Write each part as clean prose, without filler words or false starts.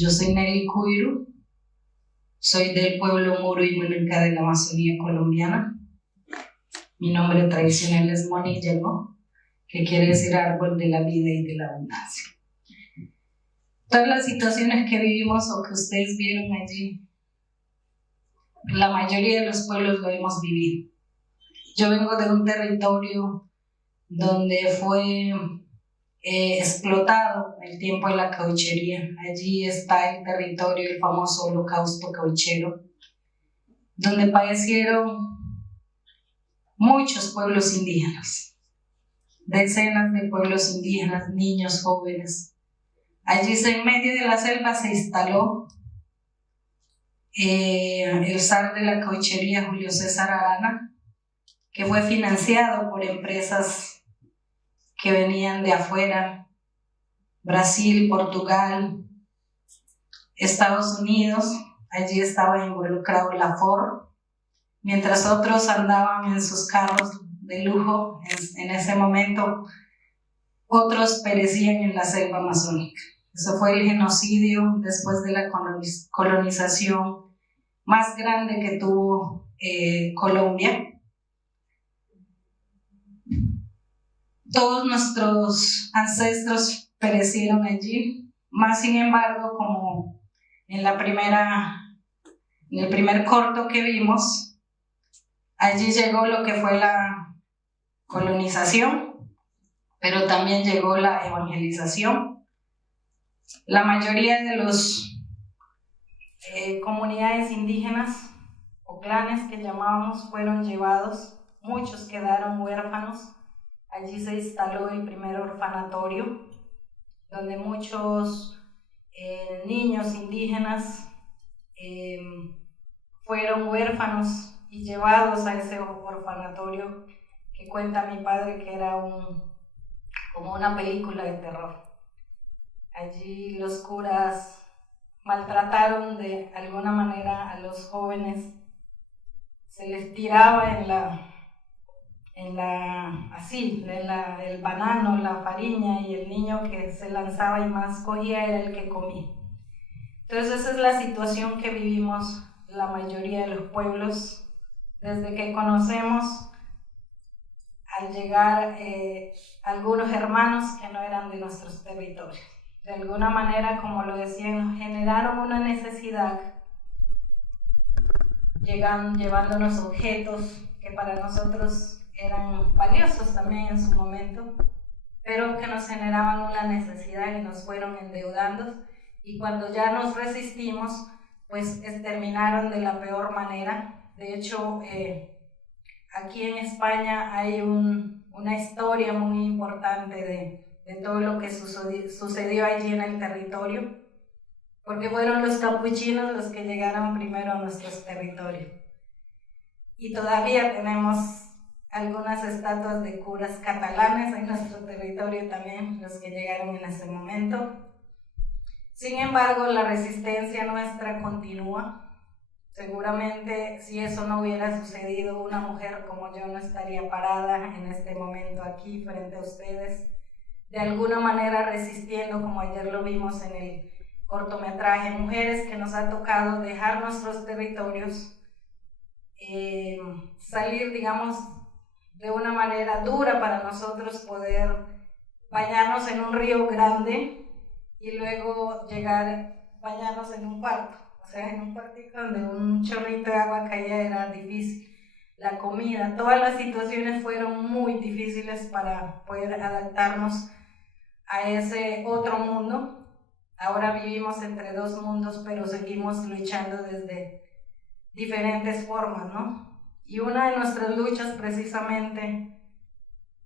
Yo soy Nelly Cuiro, soy del pueblo Muro y Munuca de la Amazonía colombiana. Mi nombre tradicional es Moni Yelmo, que quiere decir árbol de la vida y de la abundancia. Todas las situaciones que vivimos o que ustedes vieron allí, la mayoría de los pueblos lo hemos vivido. Yo vengo de un territorio donde fue explotado el tiempo de la cauchería. Allí está el territorio, el famoso holocausto cauchero, donde padecieron muchos pueblos indígenas, decenas de pueblos indígenas, niños, jóvenes. Allí en medio de la selva se instaló el zar de la cauchería, Julio César Arana, que fue financiado por empresas que venían de afuera, Brasil, Portugal, Estados Unidos. Allí estaba involucrado la Ford, mientras otros andaban en sus carros de lujo. En ese momento otros perecían en la selva amazónica. Eso fue el genocidio después de la colonización más grande que tuvo Colombia. Todos nuestros ancestros perecieron allí, más sin embargo, como en el primer corto que vimos, allí llegó lo que fue la colonización, pero también llegó la evangelización. La mayoría de las comunidades indígenas o clanes que llamábamos fueron llevados, muchos quedaron huérfanos. Allí se instaló el primer orfanatorio, donde muchos niños indígenas fueron huérfanos y llevados a ese orfanatorio que cuenta mi padre que era como una película de terror. Allí los curas maltrataron de alguna manera a los jóvenes, se les tiraba el banano, la fariña, y el niño que se lanzaba y más cogía era el que comía. Entonces esa es la situación que vivimos la mayoría de los pueblos desde que conocemos al llegar algunos hermanos que no eran de nuestros territorios. De alguna manera, como lo decían, generaron una necesidad, llevándonos objetos que para nosotros eran valiosos también en su momento, pero que nos generaban una necesidad y nos fueron endeudando, y cuando ya nos resistimos, pues terminaron de la peor manera. De hecho, aquí en España hay una historia muy importante de todo lo que sucedió allí en el territorio, porque fueron los capuchinos los que llegaron primero a nuestros territorios. Y todavía tenemos algunas estatuas de curas catalanes en nuestro territorio también, los que llegaron en ese momento. Sin embargo, la resistencia nuestra continúa. Seguramente si eso no hubiera sucedido, una mujer como yo no estaría parada en este momento aquí frente a ustedes, de alguna manera resistiendo, como ayer lo vimos en el cortometraje, mujeres que nos ha tocado dejar nuestros territorios, salir, digamos, de una manera dura para nosotros poder bañarnos en un río grande y luego llegar, bañarnos en un cuarto. O sea, en un cuartito donde un chorrito de agua caía era difícil. La comida, todas las situaciones fueron muy difíciles para poder adaptarnos a ese otro mundo. Ahora vivimos entre dos mundos, pero seguimos luchando desde diferentes formas, ¿no? Y una de nuestras luchas precisamente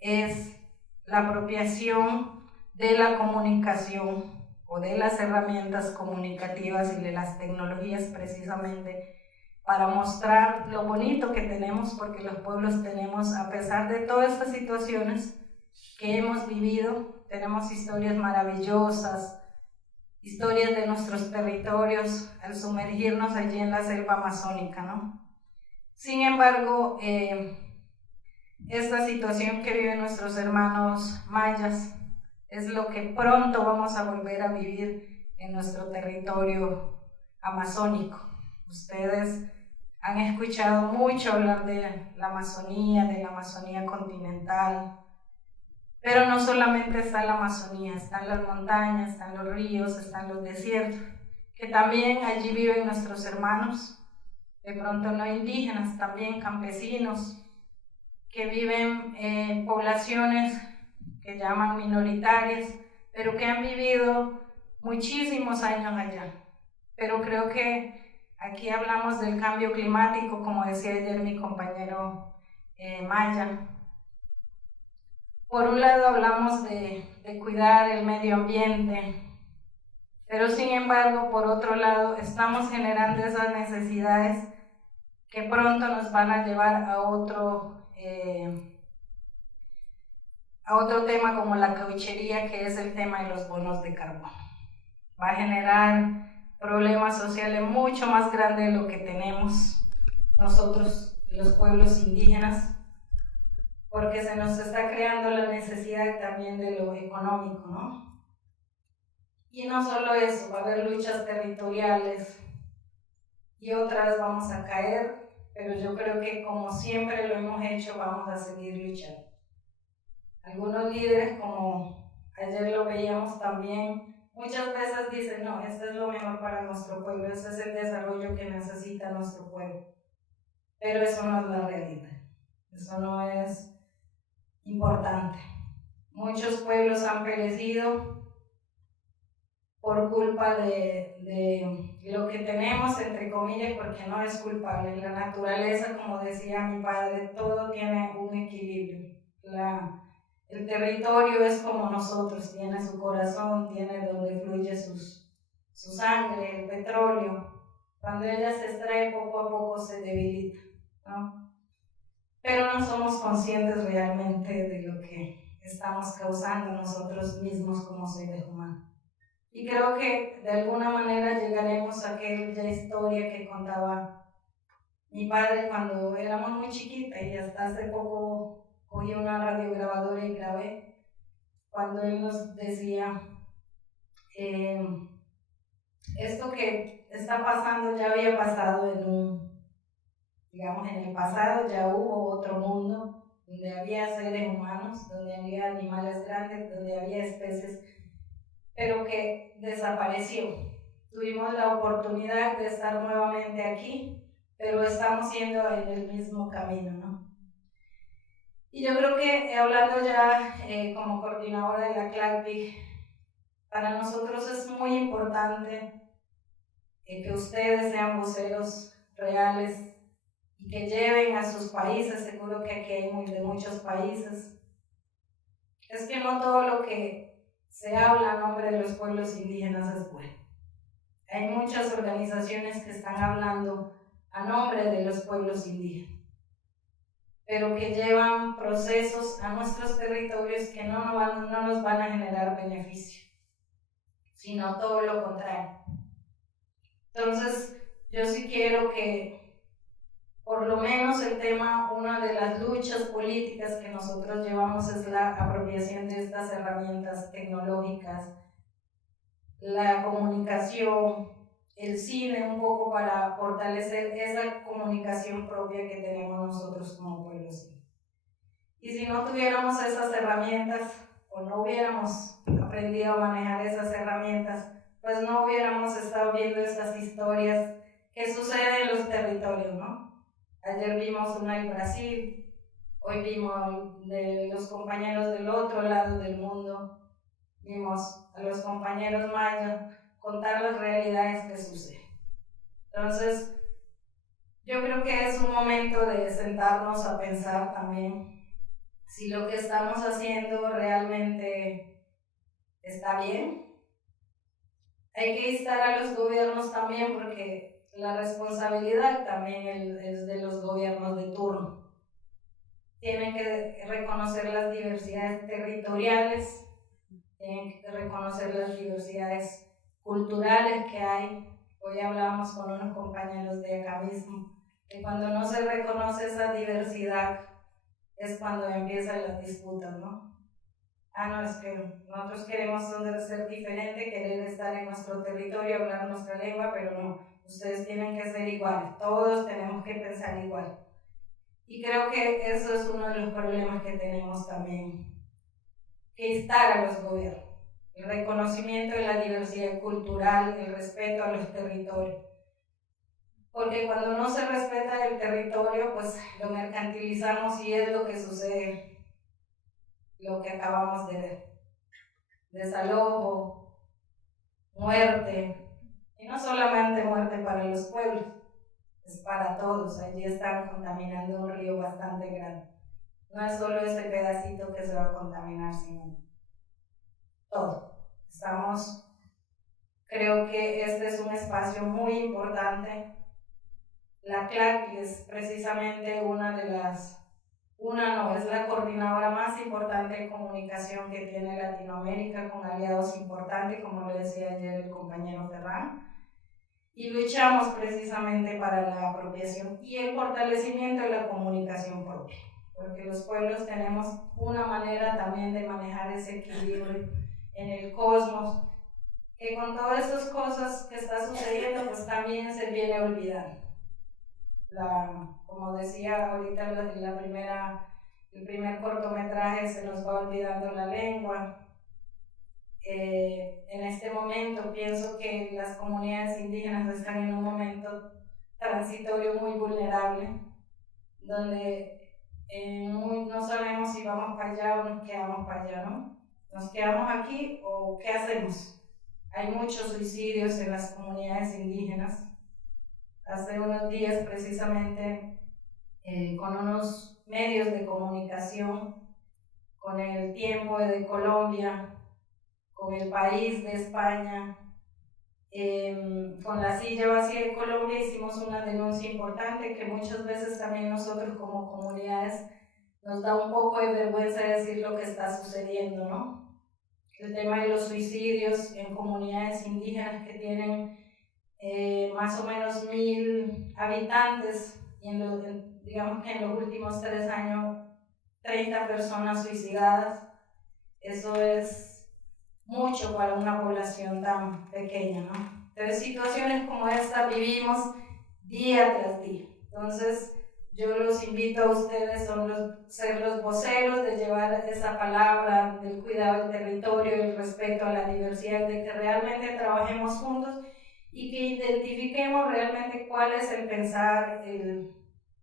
es la apropiación de la comunicación o de las herramientas comunicativas y de las tecnologías precisamente para mostrar lo bonito que tenemos, porque los pueblos tenemos, a pesar de todas estas situaciones que hemos vivido, tenemos historias maravillosas, historias de nuestros territorios al sumergirnos allí en la selva amazónica, ¿no? Sin embargo, esta situación que viven nuestros hermanos mayas es lo que pronto vamos a volver a vivir en nuestro territorio amazónico. Ustedes han escuchado mucho hablar de la Amazonía continental, pero no solamente está la Amazonía, están las montañas, están los ríos, están los desiertos, que también allí viven nuestros hermanos, de pronto no indígenas, también campesinos, que viven en poblaciones que llaman minoritarias, pero que han vivido muchísimos años allá. Pero creo que aquí hablamos del cambio climático, como decía ayer mi compañero Maya. Por un lado hablamos de cuidar el medio ambiente, pero sin embargo, por otro lado, estamos generando esas necesidades que pronto nos van a llevar a otro tema como la cauchería, que es el tema de los bonos de carbono. Va a generar problemas sociales mucho más grandes de lo que tenemos nosotros, los pueblos indígenas, porque se nos está creando la necesidad también de lo económico, ¿no? Y no solo eso, va a haber luchas territoriales y otras vamos a caer, pero yo creo que como siempre lo hemos hecho, vamos a seguir luchando. Algunos líderes, como ayer lo veíamos también, muchas veces dicen, no, esto es lo mejor para nuestro pueblo, este es el desarrollo que necesita nuestro pueblo. Pero eso no es la realidad, eso no es importante. Muchos pueblos han perecido por culpa de lo que tenemos, entre comillas, porque no es culpable. La naturaleza, como decía mi padre, todo tiene un equilibrio. El territorio es como nosotros, tiene su corazón, tiene donde fluye su sangre, el petróleo. Cuando ella se extrae, poco a poco se debilita, ¿no? Pero no somos conscientes realmente de lo que estamos causando nosotros mismos como seres humanos. Y creo que de alguna manera llegaremos a aquella historia que contaba mi padre cuando éramos muy chiquitas, y hasta hace poco cogí una radiograbadora y grabé, cuando él nos decía, esto que está pasando ya había pasado en el pasado ya hubo otro mundo donde había seres humanos, donde había animales grandes, donde había especies, pero que desapareció. Tuvimos la oportunidad de estar nuevamente aquí, pero estamos yendo en el mismo camino, ¿no? Y yo creo que hablando ya como coordinadora de la CLACPIC, para nosotros es muy importante que ustedes sean voceros reales y que lleven a sus países, seguro que aquí hay de muchos países. Es que no todo lo que se habla a nombre de los pueblos indígenas es bueno. Hay muchas organizaciones que están hablando a nombre de los pueblos indígenas, pero que llevan procesos a nuestros territorios que no nos van a generar beneficio, sino todo lo contrario. Entonces, yo sí quiero que por lo menos el tema, una de las luchas políticas que nosotros llevamos es la apropiación de estas herramientas tecnológicas, la comunicación, el cine, un poco para fortalecer esa comunicación propia que tenemos nosotros como pueblos. Y si no tuviéramos esas herramientas, o no hubiéramos aprendido a manejar esas herramientas, pues no hubiéramos estado viendo estas historias que suceden en los territorios, ¿no? Ayer vimos una en Brasil, hoy vimos de los compañeros del otro lado del mundo, vimos a los compañeros mayas contar las realidades que suceden. Entonces, yo creo que es un momento de sentarnos a pensar también si lo que estamos haciendo realmente está bien. Hay que instar a los gobiernos también, porque la responsabilidad también es de los gobiernos de turno. Tienen que reconocer las diversidades territoriales, tienen que reconocer las diversidades culturales que hay. Hoy hablamos con unos compañeros de acá mismo, que cuando no se reconoce esa diversidad es cuando empiezan las disputas, ¿no? no, es que nosotros queremos ser diferente, querer estar en nuestro territorio, hablar nuestra lengua, pero no, ustedes tienen que ser iguales, todos tenemos que pensar igual. Y creo que eso es uno de los problemas que tenemos también que instar a los gobiernos. El reconocimiento de la diversidad cultural, el respeto a los territorios. Porque cuando no se respeta el territorio, pues lo mercantilizamos y es lo que sucede, lo que acabamos de ver. Desalojo, muerte, y no solamente muerte para los pueblos, es para todos. Allí están contaminando un río bastante grande. No es solo ese pedacito que se va a contaminar, sino todo. Creo que este es un espacio muy importante. La CLAC es precisamente es la coordinadora más importante de comunicación que tiene Latinoamérica, con aliados importantes, como le decía ayer el compañero Ferran, y luchamos precisamente para la apropiación y el fortalecimiento de la comunicación propia, porque los pueblos tenemos una manera también de manejar ese equilibrio en el cosmos, que con todas esas cosas que está sucediendo, pues también se viene olvidando. Como decía ahorita el primer cortometraje, se nos va olvidando la lengua. En este momento pienso que las comunidades indígenas están en un momento transitorio muy vulnerable, donde no sabemos si vamos para allá o nos quedamos para allá, ¿no? ¿Nos quedamos aquí o qué hacemos? Hay muchos suicidios en las comunidades indígenas. Hace unos días precisamente con unos medios de comunicación, con El Tiempo de Colombia, con El País de España, con La Silla Vacía de Colombia hicimos una denuncia importante que muchas veces también nosotros como comunidades nos da un poco de vergüenza decir lo que está sucediendo, ¿no? El tema de los suicidios en comunidades indígenas que tienen más o menos 1000 habitantes y digamos que en los últimos 3 años 30 personas suicidadas. Eso es mucho para una población tan pequeña, ¿no? Entonces situaciones como esta vivimos día tras día. Entonces yo los invito a ustedes a ser los voceros de llevar esa palabra del cuidado del territorio, el respeto a la diversidad, de que realmente trabajemos juntos y que identifiquemos realmente cuál es el pensar,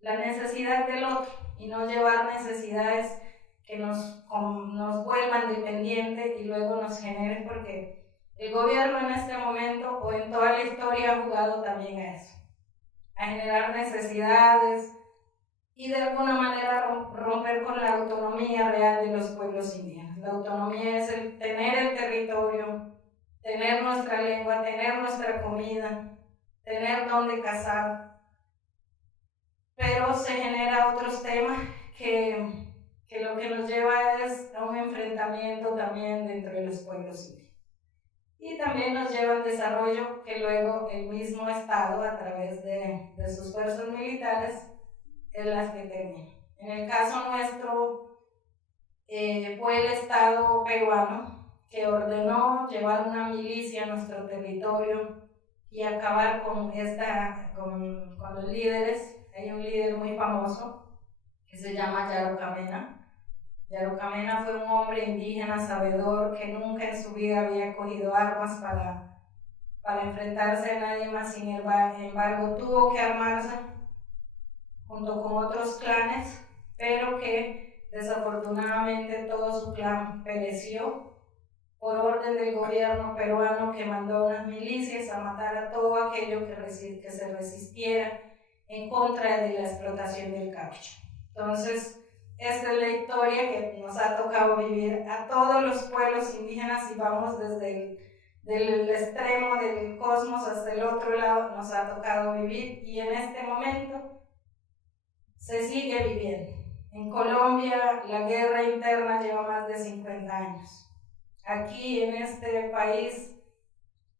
la necesidad del otro y no llevar necesidades que nos vuelvan dependientes y luego nos generen, porque el gobierno en este momento o en toda la historia ha jugado también a eso, a generar necesidades y de alguna manera romper con la autonomía real de los pueblos indígenas. La autonomía es el tener el territorio, tener nuestra lengua, tener nuestra comida, tener dónde cazar, pero se genera otros temas que lo que nos lleva es a un enfrentamiento también dentro de los pueblos indígenas. Y también nos lleva al desarrollo que luego el mismo Estado, a través de sus fuerzas militares, es las que termina. En el caso nuestro, fue el Estado peruano que ordenó llevar una milicia a nuestro territorio y acabar con los líderes. Hay un líder muy famoso que se llama Yarucamena. Yarucamena fue un hombre indígena sabedor que nunca en su vida había cogido armas para enfrentarse a nadie más, sin embargo tuvo que armarse junto con otros clanes, pero que desafortunadamente todo su clan pereció por orden del gobierno peruano, que mandó unas milicias a matar a todo aquello que se resistiera en contra de la explotación del caucho. Entonces, esta es la historia que nos ha tocado vivir a todos los pueblos indígenas, y vamos desde el extremo del cosmos hasta el otro lado, nos ha tocado vivir, y en este momento se sigue viviendo. En Colombia la guerra interna lleva más de 50 años. Aquí en este país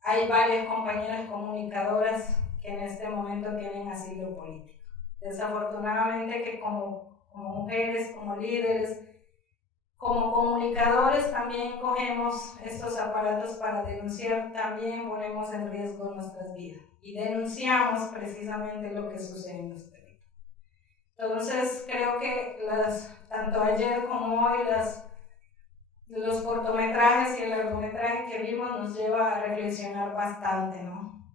hay varias compañeras comunicadoras que en este momento tienen asilo político. Desafortunadamente que como mujeres, como líderes, Como comunicadores también cogemos estos aparatos para denunciar, también ponemos en riesgo nuestras vidas y denunciamos precisamente lo que sucede en los territorios. Entonces creo que tanto ayer como hoy los cortometrajes y el largometraje que vimos nos lleva a reflexionar bastante, ¿no?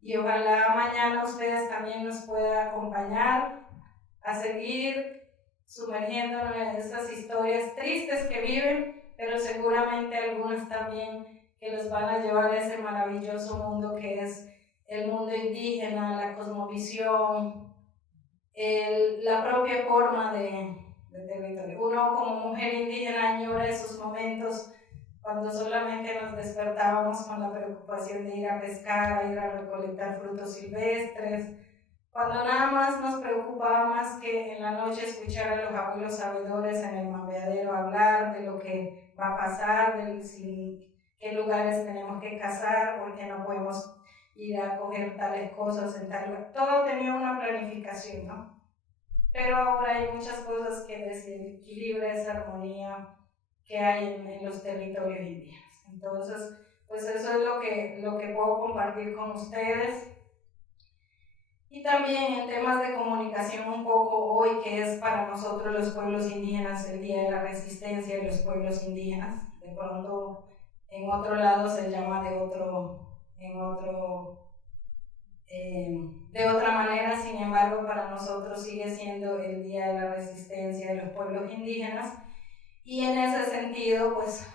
Y ojalá mañana ustedes también nos puedan acompañar a seguir sumergiéndonos en estas historias tristes que viven, pero seguramente algunas también que los van a llevar a ese maravilloso mundo que es el mundo indígena, la cosmovisión, la propia forma de territorio. Uno como mujer indígena añora esos momentos cuando solamente nos despertábamos con la preocupación de ir a pescar, ir a recolectar frutos silvestres, cuando nada más nos preocupaba más que en la noche escuchar a los abuelos sabedores en el mambeadero hablar de lo que va a pasar, de qué lugares tenemos que cazar, porque no podemos ir a coger tales cosas en tal lugar. Todo tenía una planificación, ¿no? Pero ahora hay muchas cosas que desequilibran esa armonía que hay en los territorios indígenas. Entonces, pues eso es lo que puedo compartir con ustedes. Y también en temas de comunicación un poco hoy, que es para nosotros los pueblos indígenas el Día de la Resistencia de los Pueblos Indígenas. De pronto en otro lado se llama de otra manera, sin embargo para nosotros sigue siendo el Día de la Resistencia de los Pueblos Indígenas. Y en ese sentido, pues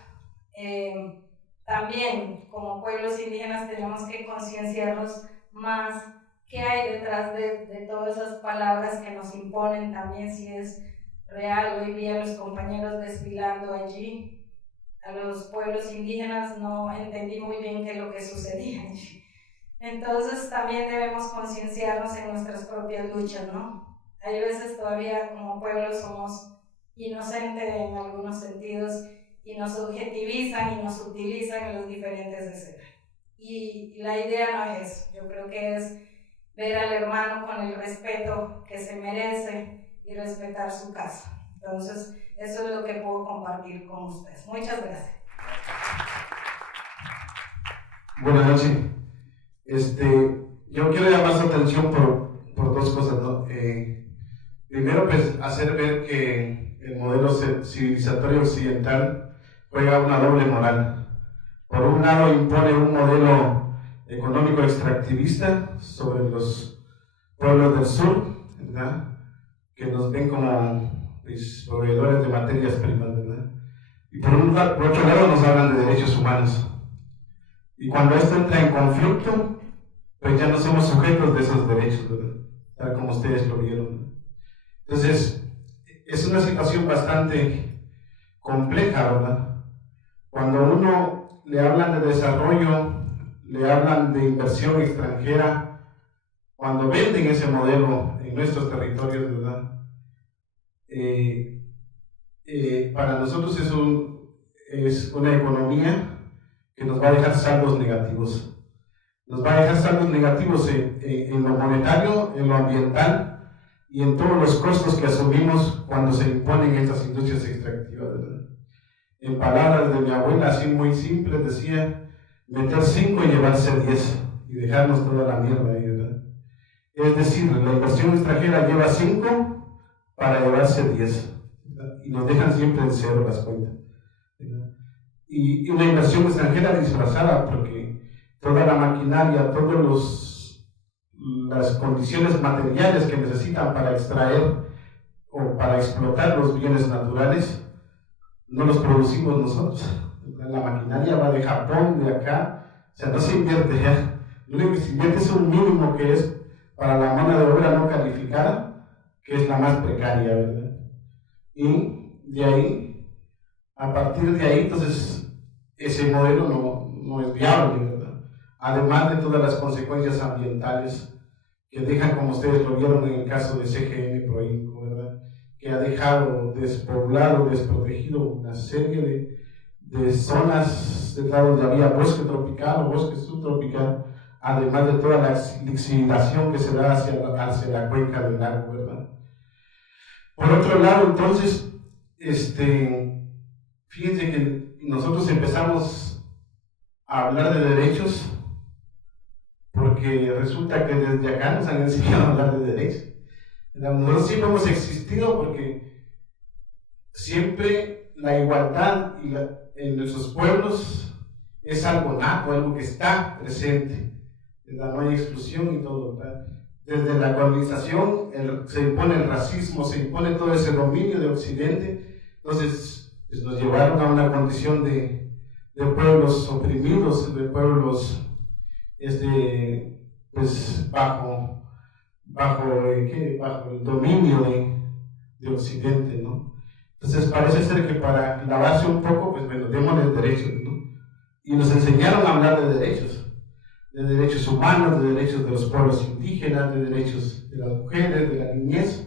también como pueblos indígenas tenemos que concienciarnos más qué hay detrás de todas esas palabras que nos imponen, también si es real. Hoy vi a los compañeros desfilando allí, a los pueblos indígenas, no entendí muy bien qué es lo que sucedía allí. Entonces también debemos concienciarnos en nuestras propias luchas, ¿no? Hay veces todavía como pueblo somos inocentes en algunos sentidos y nos subjetivizan y nos utilizan en los diferentes escenarios. Y la idea no es eso, yo creo que es ver al hermano con el respeto que se merece y respetar su casa. Entonces, eso es lo que puedo compartir con ustedes. Muchas gracias. Buenas noches. Yo quiero llamar su atención por dos cosas, ¿no? Primero, pues, hacer ver que el modelo civilizatorio occidental juega una doble moral. Por un lado, impone un modelo económico extractivista sobre los pueblos del sur, ¿verdad? Que nos ven como pues, proveedores de materias primas, ¿verdad? Y por otro lado nos hablan de derechos humanos. Y cuando esto entra en conflicto, pues ya no somos sujetos de esos derechos, ¿verdad? Tal como ustedes lo vieron, ¿verdad? Entonces, es una situación bastante compleja, ¿verdad? Cuando uno le hablan de desarrollo, le hablan de inversión extranjera, cuando venden ese modelo en nuestros territorios, ¿verdad? Para nosotros es una economía que nos va a dejar saldos negativos. Nos va a dejar saldos negativos en lo monetario, en lo ambiental y en todos los costos que asumimos cuando se imponen estas industrias extractivas, ¿verdad? En palabras de mi abuela, así muy simple, decía: meter 5 y llevarse 10 y dejarnos toda la mierda ahí, ¿verdad? Es decir, la inversión extranjera lleva 5 para llevarse 10, ¿verdad? Y nos dejan siempre en cero las cuentas, ¿verdad? Y una inversión extranjera disfrazada, porque toda la maquinaria, todas las condiciones materiales que necesitan para extraer o para explotar los bienes naturales, no los producimos nosotros. La maquinaria va de Japón, de acá, o sea, no se invierte ya. Lo único que se invierte es un mínimo que es para la mano de obra no calificada, que es la más precaria, ¿verdad? Y de ahí, a partir de ahí, entonces, ese modelo no es viable, ¿verdad? Además de todas las consecuencias ambientales que dejan, como ustedes lo vieron en el caso de CGN Proinco, ¿verdad? Que ha dejado despoblado, desprotegido una serie de zonas de donde había bosque tropical o bosque subtropical, además de toda la lixiviación que se da hacia la cuenca del lago, ¿verdad? Por otro lado, entonces, fíjense que nosotros empezamos a hablar de derechos porque resulta que desde acá nos han enseñado a hablar de derechos. Nosotros siempre hemos existido porque siempre la igualdad en nuestros pueblos es algo nato, algo que está presente, ¿verdad? No hay exclusión y todo, ¿verdad? Desde la colonización se impone el racismo, se impone todo ese dominio de Occidente. Entonces pues nos llevaron a una condición de pueblos oprimidos, de pueblos pues bajo el dominio de Occidente, ¿no? Entonces parece ser que para lavarse un poco, pues bueno, démosle derechos, ¿no? Y nos enseñaron a hablar de derechos humanos, de derechos de los pueblos indígenas, de derechos de las mujeres, de la niñez.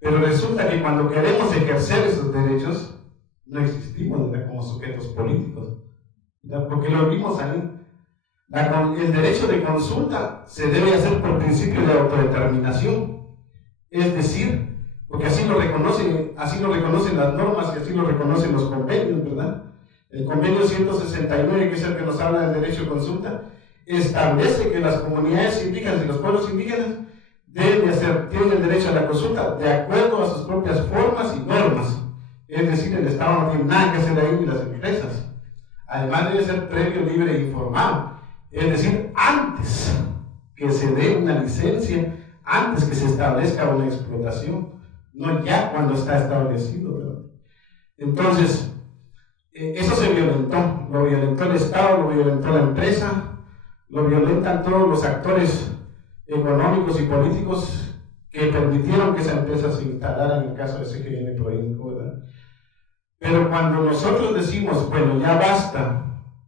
Pero resulta que cuando queremos ejercer esos derechos, no existimos, ¿verdad?, como sujetos políticos, ¿verdad? Porque lo vimos ahí. El derecho de consulta se debe hacer por principio de autodeterminación, es decir, porque así lo reconocen las normas y así lo reconocen los convenios, ¿verdad? El convenio 169, que es el que nos habla del derecho de consulta, establece que las comunidades indígenas y los pueblos indígenas tienen el derecho a la consulta de acuerdo a sus propias formas y normas. Es decir, el Estado no tiene nada que hacer ahí ni las empresas. Además debe ser previo, libre e informado. Es decir, antes que se dé una licencia, antes que se establezca una explotación, no ya cuando está establecido, ¿verdad? Entonces, eso se violentó. Lo violentó el Estado, lo violentó la empresa, lo violentan todos los actores económicos y políticos que permitieron que esa empresa se instalara, en el caso de CGN Proinco, ¿verdad? Pero cuando nosotros decimos, bueno, ya basta,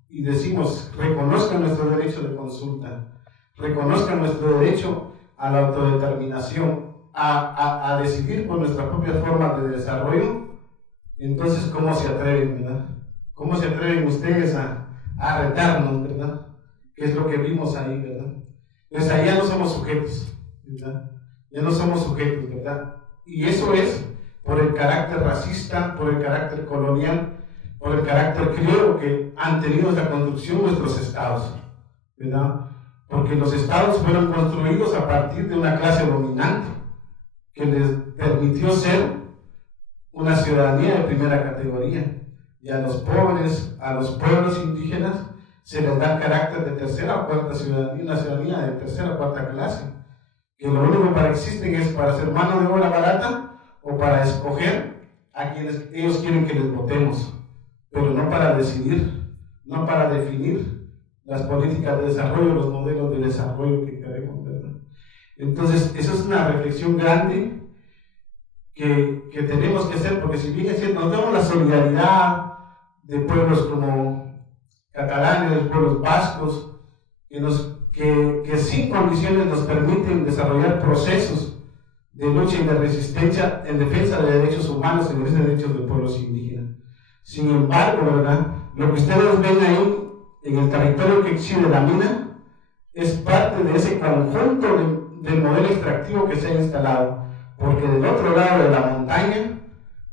y decimos, reconozcan nuestro derecho de consulta, reconozcan nuestro derecho a la autodeterminación, a decidir por nuestra propia forma de desarrollo, entonces, ¿cómo se atreven, verdad? ¿Cómo se atreven ustedes a retarnos, verdad? ¿Qué es lo que vimos ahí, verdad? Pues ahí ya no somos sujetos, ¿verdad? Ya no somos sujetos, ¿verdad? Y eso es por el carácter racista, por el carácter colonial, por el carácter criollo que han tenido esta construcción nuestros estados, ¿verdad? Porque los estados fueron construidos a partir de una clase dominante que les permitió ser una ciudadanía de primera categoría, y a los pobres, a los pueblos indígenas, se les da carácter de tercera o cuarta ciudadanía, una ciudadanía de tercera o cuarta clase, que lo único para existen es para ser mano de obra barata o para escoger a quienes ellos quieren que les votemos, pero no para decidir, no para definir las políticas de desarrollo, los modelos de desarrollo que queremos, ¿verdad? Entonces, eso es una reflexión grande que tenemos que hacer, porque si bien es cierto, nos damos la solidaridad de pueblos como catalanes, de pueblos vascos, que sin condiciones nos permiten desarrollar procesos de lucha y de resistencia en defensa de derechos humanos, en defensa de derechos de pueblos indígenas. Sin embargo, ¿verdad?, lo que ustedes ven ahí en el territorio que exhibe la mina es parte de ese conjunto del modelo extractivo que se ha instalado, porque del otro lado de la montaña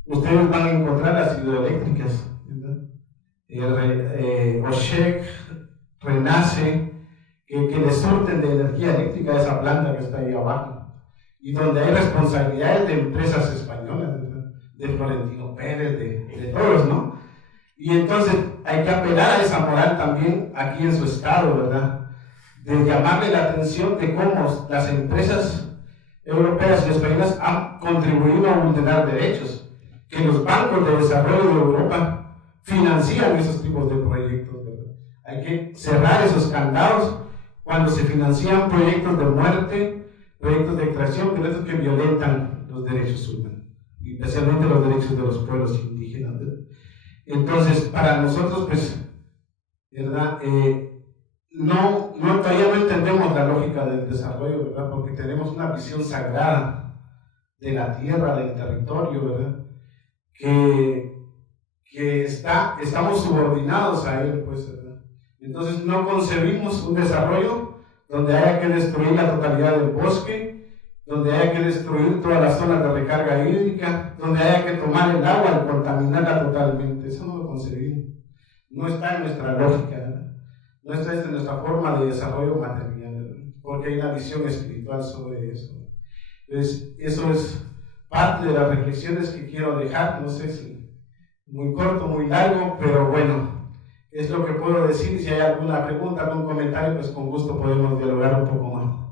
ustedes van a encontrar las hidroeléctricas, Oshek, Renace, que les surten de energía eléctrica a esa planta que está ahí abajo, y donde hay responsabilidades de empresas españolas, ¿verdad?, de Florentino Pérez, de todos, ¿no? Y entonces hay que apelar a esa moral también aquí en su estado, ¿verdad?, de llamarle la atención de cómo las empresas europeas y españolas han contribuido a vulnerar derechos, que los bancos de desarrollo de Europa financian esos tipos de proyectos, ¿verdad? Hay que cerrar esos candados cuando se financian proyectos de muerte, proyectos de extracción, proyectos que violentan los derechos humanos, especialmente los derechos de los pueblos indígenas, ¿verdad? Entonces, para nosotros, pues, ¿verdad?, todavía no entendemos la lógica del desarrollo, ¿verdad?, porque tenemos una visión sagrada de la tierra, del territorio, ¿verdad?, que estamos subordinados a él, pues, ¿verdad? Entonces no concebimos un desarrollo donde haya que destruir la totalidad del bosque, donde haya que destruir todas las zonas de recarga hídrica, donde haya que tomar el agua y contaminarla totalmente. Eso no lo concebimos. No está en nuestra lógica, no está en nuestra forma de desarrollo material, porque hay una visión espiritual sobre eso. Entonces, eso es parte de las reflexiones que quiero dejar, no sé si muy corto, muy largo, pero bueno, es lo que puedo decir. Si hay alguna pregunta, algún comentario, pues con gusto podemos dialogar un poco más.